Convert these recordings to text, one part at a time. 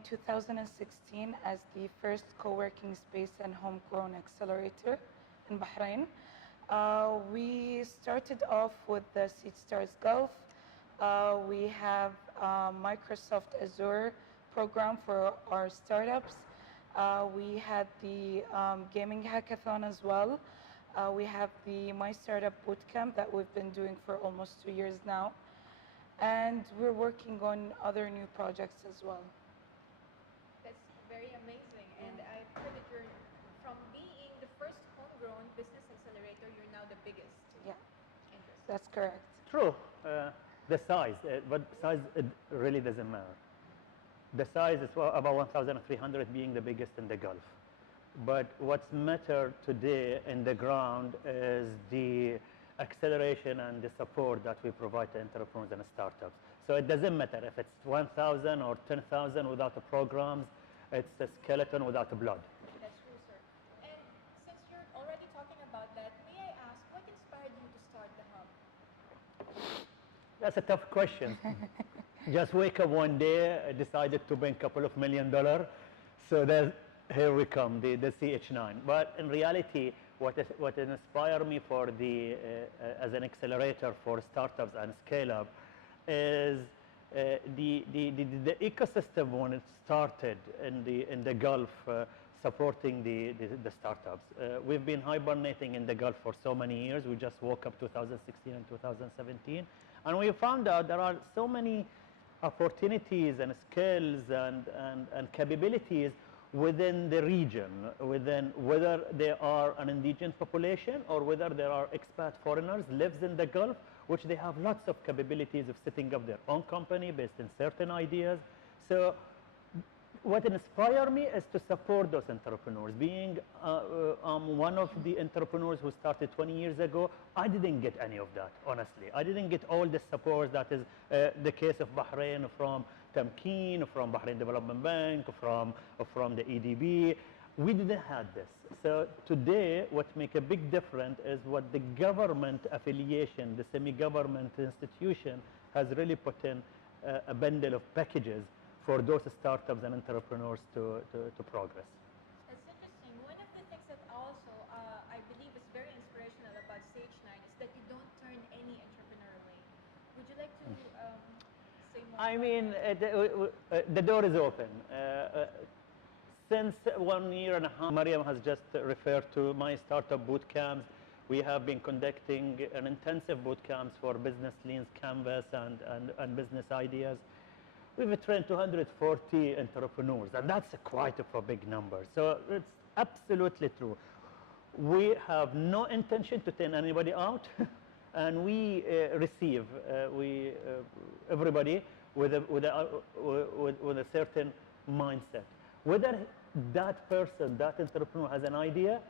in 2016 as the first co-working space and homegrown accelerator in Bahrain. We started off with the Seed Stars Gulf. We have Microsoft Azure program for our startups. We had the gaming hackathon as well. We have the My Startup Bootcamp that we've been doing for almost 2 years now. And we're working on other new projects as well. That's very amazing. And I've heard that you're, from being the first homegrown business accelerator, you're now the biggest. Yeah, that's correct. True. The size, but size, it really doesn't matter. The size is about 1,300 being the biggest in the Gulf. But what's matter today in the ground is the acceleration and the support that we provide to entrepreneurs and startups. So it doesn't matter if it's 1,000 or 10,000 without the programs, it's a skeleton without the blood. That's true, sir. And since you're already talking about that, may I ask, what inspired you to start the hub? That's a tough question. Just wake up one day, I decided to bring a couple of $1 million. So here we come, the CH9. But in reality, what inspired me for as an accelerator for startups and scale up is the ecosystem when it started in the Gulf supporting the startups. We've been hibernating in the Gulf for so many years. We just woke up 2016 and 2017. And we found out there are so many opportunities and skills and capabilities within the region, whether they are an indigenous population or whether there are expat foreigners lives in the Gulf, which they have lots of capabilities of setting up their own company based on certain ideas. So what inspired me is to support those entrepreneurs. Being one of the entrepreneurs who started 20 years ago, I didn't get any of that, honestly. I didn't get all the support that is the case of Bahrain from Tamkeen, from Bahrain Development Bank, from the EDB. We didn't have this. So today, what makes a big difference is what the government affiliation, the semi-government institution has really put in a bundle of packages for those startups and entrepreneurs to progress. That's interesting. One of the things that also I believe is very inspirational about CH9 is that you don't turn any entrepreneur away. Would you like to say more? I mean, the door is open. Since 1 year and a half, Maryam has just referred to My Startup Bootcamps. We have been conducting an intensive bootcamps for business leans, canvas, and business ideas. We've trained 240 entrepreneurs, and that's quite a big number. So it's absolutely true. We have no intention to turn anybody out, and we receive everybody with a certain mindset. Whether that person, that entrepreneur has an idea,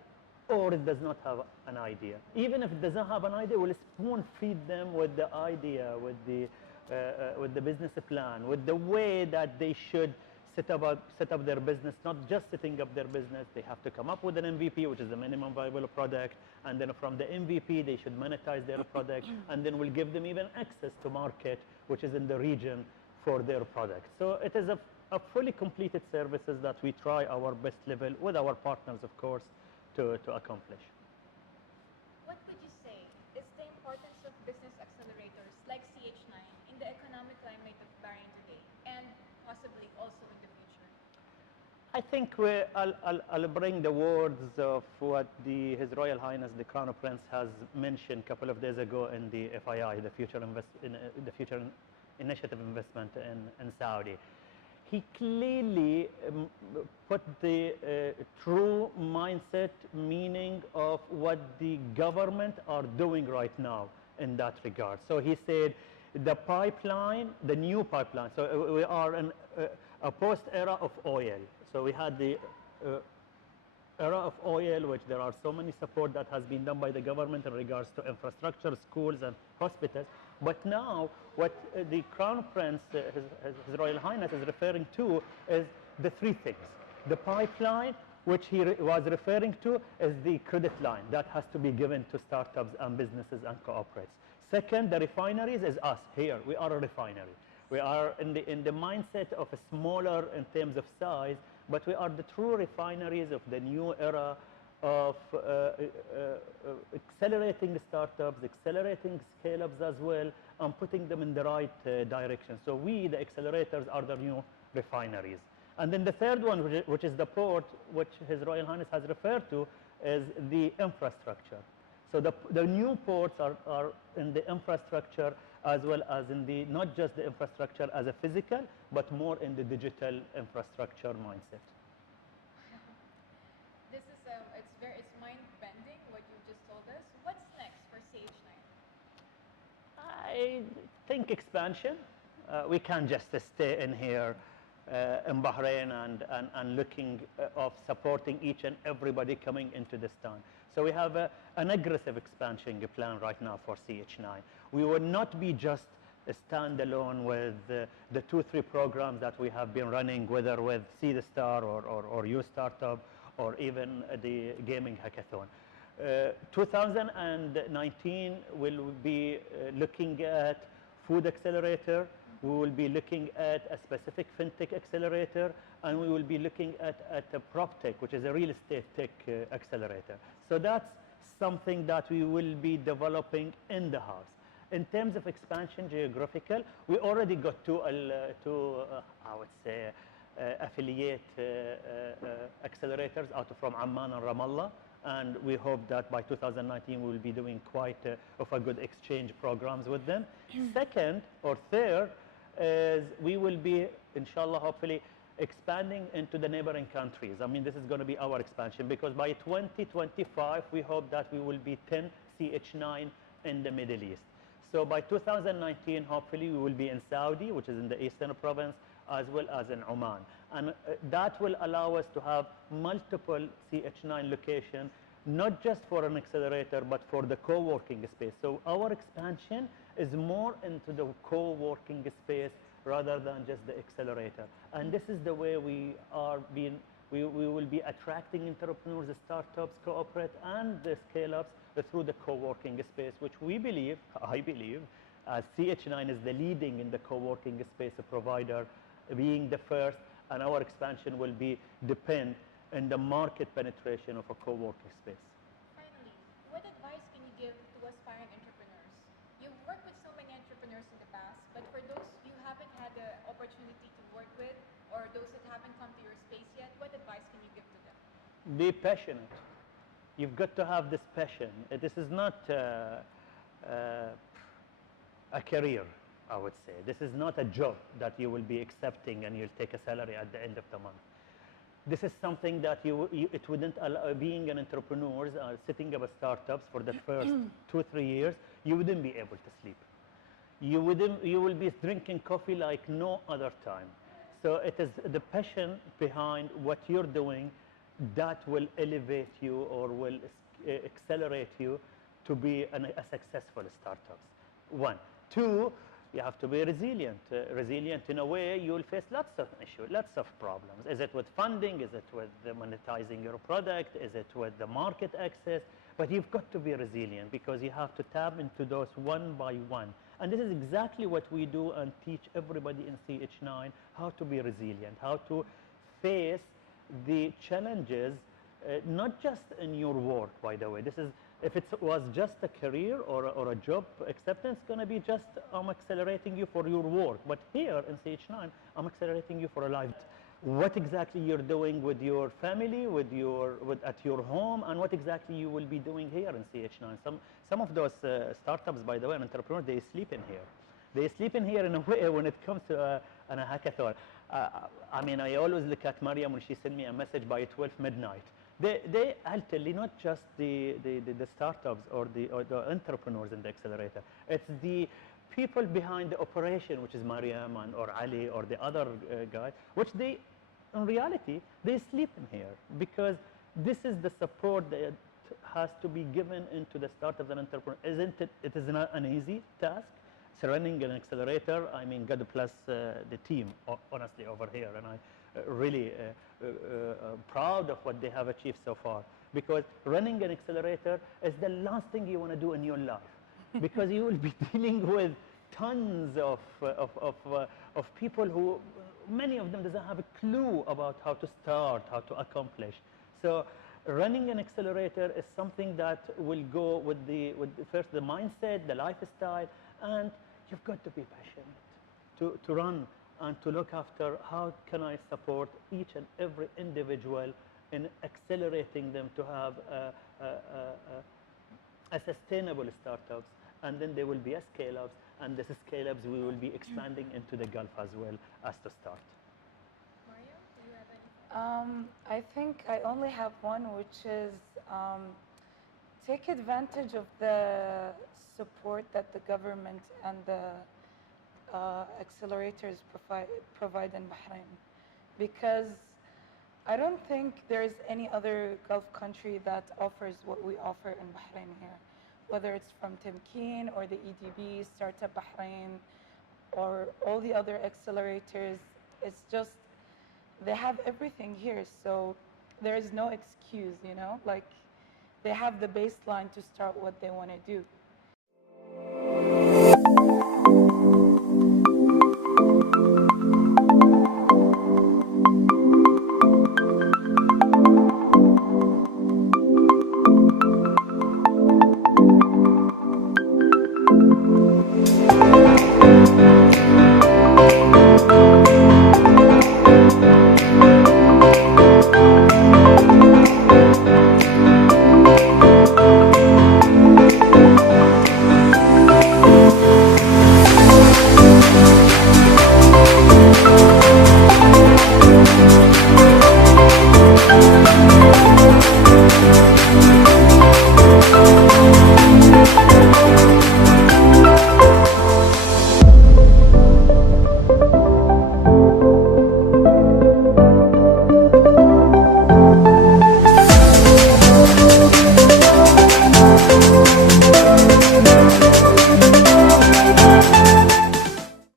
or it does not have an idea. Even if it doesn't have an idea, we'll spoon feed them with the idea, with the business plan, with the way that they should set up their business, not just setting up their business. They have to come up with an MVP, which is the minimum viable product, and then from the MVP, they should monetize their product, and then we'll give them even access to market, which is in the region for their product. So it is a fully completed services that we try our best level with our partners, of course, to accomplish. What would you say is the importance of business accelerators like CH9 in the economic climate of Bahrain today, and possibly also in the future? I think I'll bring the words of what His Royal Highness the Crown Prince has mentioned a couple of days ago in the FII, the Future Initiative Investment in Saudi. He clearly put the true mindset, meaning of what the government are doing right now in that regard. So he said the pipeline, the new pipeline, so we are in a post-era of oil. So we had the era of oil, which there are so many support that has been done by the government in regards to infrastructure, schools and hospitals. But now what the Crown Prince, His Royal Highness is referring to is the three things. The pipeline, which he was referring to, is the credit line that has to be given to startups and businesses and cooperates. Second, the refineries is us here. We are a refinery. We are in the mindset of a smaller in terms of size, but we are the true refineries of the new era of accelerating startups, accelerating scale-ups as well, and putting them in the right direction. So we, the accelerators, are the new refineries. And then the third one, which is the port, which His Royal Highness has referred to, is the infrastructure. So the new ports are in the infrastructure as well as in the, not just the infrastructure as a physical, but more in the digital infrastructure mindset. This is, it's mind-bending what you just told us. What's next for CH9? I think expansion. We can't just stay in here in Bahrain and looking of supporting each and everybody coming into this town. So we have an aggressive expansion plan right now for CH9. We will not be just a standalone with the 2-3 programs that we have been running, whether with See the Star or You Startup or even the Gaming Hackathon. 2019 will be looking at food accelerator. We will be looking at a specific fintech accelerator, and we will be looking at a prop tech, which is a real estate tech accelerator. So that's something that we will be developing in the house. In terms of expansion geographical, we already got two I would say, affiliate accelerators out from Amman and Ramallah, and we hope that by 2019 we will be doing quite of a good exchange programs with them. Second or third is we will be, inshallah, hopefully expanding into the neighboring countries. I mean, this is going to be our expansion, because by 2025 we hope that we will be 10 CH9 in the Middle East. So by 2019, hopefully we will be in Saudi, which is in the eastern province, as well as in Oman. And that will allow us to have multiple CH9 locations, not just for an accelerator, but for the co-working space. So our expansion is more into the co-working space rather than just the accelerator. And this is the way we will be attracting entrepreneurs, startups, cooperate, and the scale-ups through the co-working space, which we believe, I believe, CH9 is the leading in the co-working space provider, being the first, and our expansion will be depend on the market penetration of a co-working space. Finally, what advice can you give to aspiring entrepreneurs? You've worked with so many entrepreneurs in the past, but for those you haven't had the opportunity to work with, or those that haven't come to your space yet, what advice can you give to them? Be passionate. You've got to have this passion. This is not a career, I would say. This is not a job that you will be accepting and you'll take a salary at the end of the month. This is something that it wouldn't allow, being an entrepreneur, setting up startups for the first 2-3 years, you wouldn't be able to sleep. You will be drinking coffee like no other time. So it is the passion behind what you're doing that will elevate you or will accelerate you to be a successful startup. 1. 2, you have to be resilient. Resilient in a way you will face lots of issues, lots of problems. Is it with funding? Is it with monetizing your product? Is it with the market access? But you've got to be resilient, because you have to tap into those one by one. And this is exactly what we do and teach everybody in CH9, how to be resilient, how to face the challenges, not just in your work, by the way. This is, if it was just a career or a job acceptance, it's going to be just, I'm accelerating you for your work. But here in CH9, I'm accelerating you for a life. What exactly you're doing with your family, at your home, and what exactly you will be doing here in CH9. Some of those startups, by the way, and entrepreneurs, they sleep in here. They sleep in here in a way when it comes to a hackathon. I mean, I always look at Maryam when she sends me a message by 12 midnight. They ultimately, not just the startups or the entrepreneurs in the accelerator. It's the people behind the operation, which is Maryam or Ali or the other guy, which they, in reality, they sleep in here, because this is the support that has to be given into the startups and entrepreneurs. Isn't it? It is not an easy task. It's running an accelerator. I mean, God bless the team, honestly, over here, and I really proud of what they have achieved so far. Because running an accelerator is the last thing you want to do in your life, because you will be dealing with tons of people who, many of them doesn't have a clue about how to start, how to accomplish. So running an accelerator is something that will go with first the mindset, the lifestyle, and you've got to be passionate to run and to look after how can I support each and every individual in accelerating them to have a sustainable startups, and then there will be a scale-ups, and this scale-ups we will be expanding into the Gulf as well as to start. Maryam, do you have any? I think I only have one, which is take advantage of the support that the government and the accelerators provide in Bahrain, because I don't think there's any other Gulf country that offers what we offer in Bahrain here, whether it's from Temkeen or the EDB, Startup Bahrain, or all the other accelerators. It's just, they have everything here, so there is no excuse, you know, like they have the baseline to start what they want to do.